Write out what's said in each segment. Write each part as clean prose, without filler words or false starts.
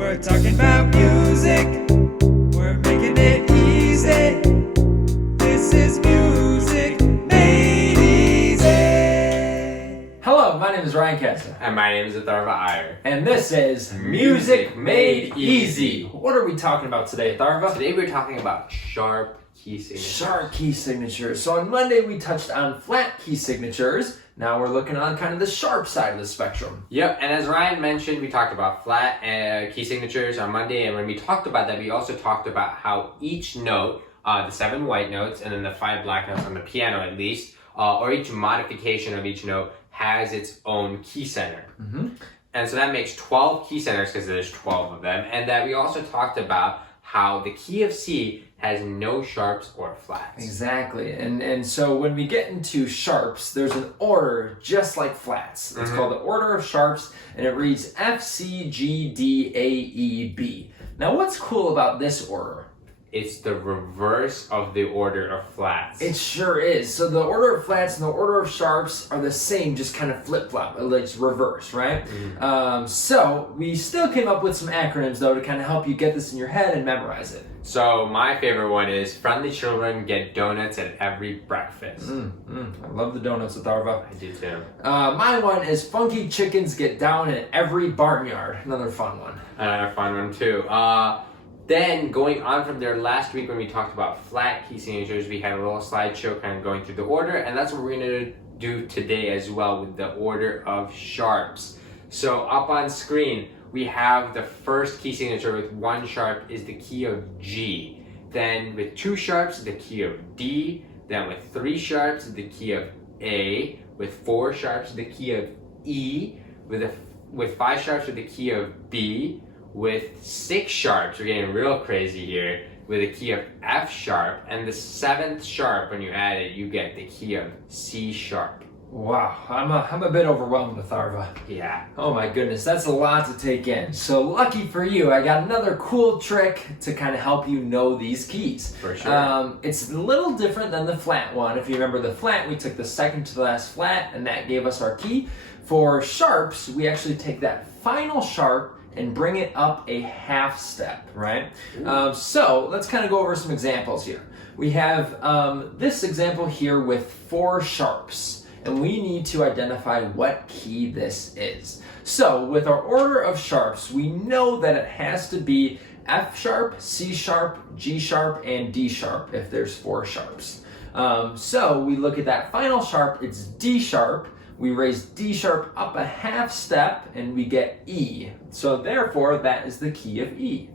We're talking about music. We're making it easy. This is Music Made Easy. Hello, my name is Ryan Kazda. And my name is Atharva Iyer. And this is Music Made Easy. What are we talking about today, Atharva? Today we're talking about sharp key signatures. Sharp key signatures. So on Monday we touched on flat key signatures. Now we're looking on kind of the sharp side of the spectrum. Yep, and as Ryan mentioned, we talked about flat key signatures on Monday, and when we talked about that, we also talked about how each note, the 7 white notes and then the 5 black notes on the piano at least, or each modification of each note has its own key center. Mm-hmm. And so that makes 12 key centers because there's 12 of them, and that we also talked about how the key of C has no sharps or flats. Exactly. And so when we get into sharps, there's an order just like flats. It's called the order of sharps, and it reads F, C, G, D, A, E, B. Now what's cool about this order? It's the reverse of the order of flats. It sure is. So the order of flats and the order of sharps are the same, just kind of flip-flop. It's reverse, right? Mm-hmm. So we still came up with some acronyms, though, to kind of help you get this in your head and memorize it. So my favorite one is friendly children get donuts at every breakfast. I love the donuts, Atharva. I do too. My one is funky chickens get down at every barnyard. Another fun one. Another fun one too. Then going on from there, last week when we talked about flat key signatures, we had a little slideshow kind of going through the order, and that's what we're going to do today as well with the order of sharps. So up on screen, we have the first key signature with 1 sharp is the key of G. Then with 2 sharps, the key of D. Then with 3 sharps, the key of A. With 4 sharps, the key of E. With 5 sharps, the key of B. With 6 sharps, we're getting real crazy here, with a key of F sharp. And the 7th sharp, when you add it, you get the key of C sharp. Wow, I'm a bit overwhelmed with Atharva. Yeah. Oh my goodness, that's a lot to take in. So lucky for you, I got another cool trick to kind of help you know these keys. For sure. It's a little different than the flat one. If you remember the flat, we took the second to the last flat, and that gave us our key. For sharps, we actually take that final sharp and bring it up a half step, right? So let's kind of go over some examples here. We have this example here with 4 sharps, and we need to identify what key this is. So with our order of sharps, we know that it has to be F sharp, C sharp, G sharp, and D sharp if there's 4 sharps. So we look at that final sharp, it's D sharp. We raise D sharp up a half step and we get E. So therefore, that is the key of E.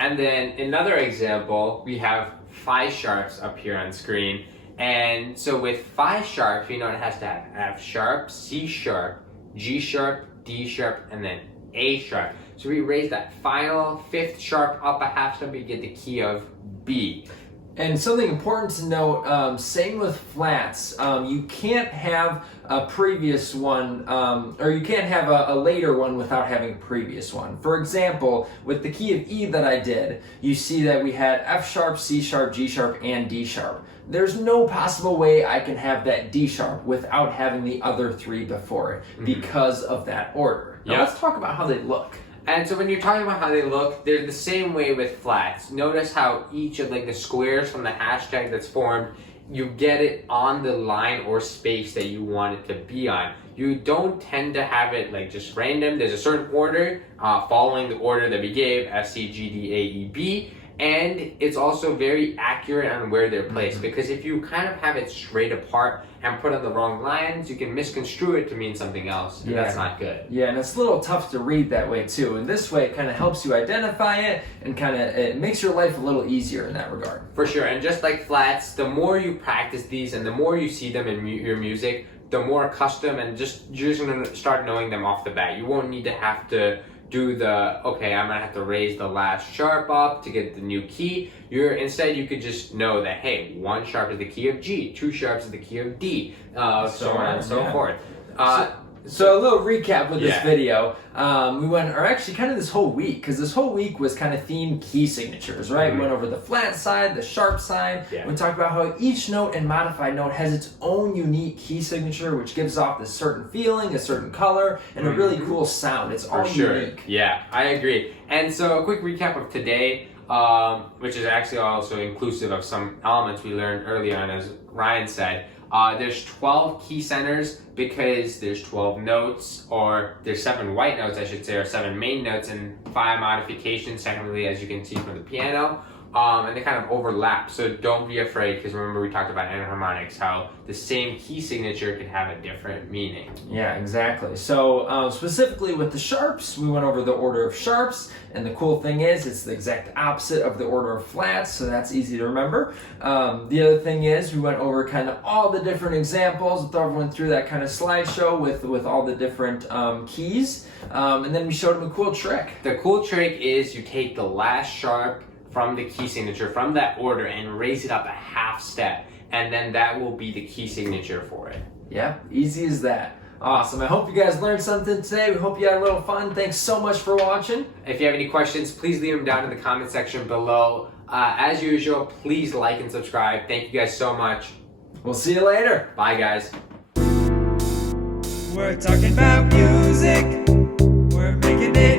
And then another example, we have 5 sharps up here on screen. And so with 5 sharps, we know it has to have F sharp, C sharp, G sharp, D sharp, and then A sharp. So we raise that final 5th sharp up a half step, we get the key of B. And something important to note, same with flats, you can't have a previous one, or you can't have a later one without having a previous one. For example, with the key of E that I did, you see that we had F sharp, C sharp, G sharp, and D sharp. There's no possible way I can have that D sharp without having the other 3 before it because of that order. Now let's talk about how they look. And so when you're talking about how they look, they're the same way with flats. Notice how each of the squares from the hashtag that's formed, you get it on the line or space that you want it to be on. You don't tend to have it just random. There's a certain order following the order that we gave, F, C, G, D, A, E, B. And it's also very accurate on where they're placed, because if you kind of have it straight apart and put on the wrong lines, you can misconstrue it to mean something else, and that's not good. Yeah, and it's a little tough to read that way too. And this way, it kind of helps you identify it, and it makes your life a little easier in that regard. For sure, and just like flats, the more you practice these and the more you see them in your music, the more accustomed and you're just gonna start knowing them off the bat. You won't need to have to do okay, I'm gonna have to raise the last sharp up to get the new key. Instead, you could just know that, hey, 1 sharp is the key of G, 2 sharps is the key of D, so on and so forth. So a little recap with this Yeah. video. We went, or actually kind of this whole week, because this whole week was kind of themed key signatures, right? We went over the flat side, the sharp side. Yeah. We talked about how each note and modified note has its own unique key signature, which gives off this certain feeling, a certain color, and a really cool sound. It's all For sure. unique. Yeah, I agree. And so a quick recap of today, which is actually also inclusive of some elements we learned early on, as Ryan said. There's 12 key centers because there's 12 notes, or there's 7 white notes, I should say, or 7 main notes and 5 modifications, technically, as you can see from the piano. And they kind of overlap, so don't be afraid, because remember we talked about enharmonics, how the same key signature can have a different meaning. Yeah, exactly. So specifically with the sharps, we went over the order of sharps, and the cool thing is it's the exact opposite of the order of flats, so that's easy to remember. The other thing is we went over kind of all the different examples. Atharva went through that kind of slideshow with all the different keys, and then we showed him a cool trick. The cool trick is you take the last sharp from the key signature, from that order, and raise it up a half step, and then that will be the key signature for it. Yeah, easy as that. Awesome. I hope you guys learned something today. We hope you had a little fun. Thanks so much for watching. If you have any questions, please leave them down in the comment section below. As usual, please like and subscribe. Thank you guys so much. We'll see you later. Bye, guys. We're talking about music. We're making it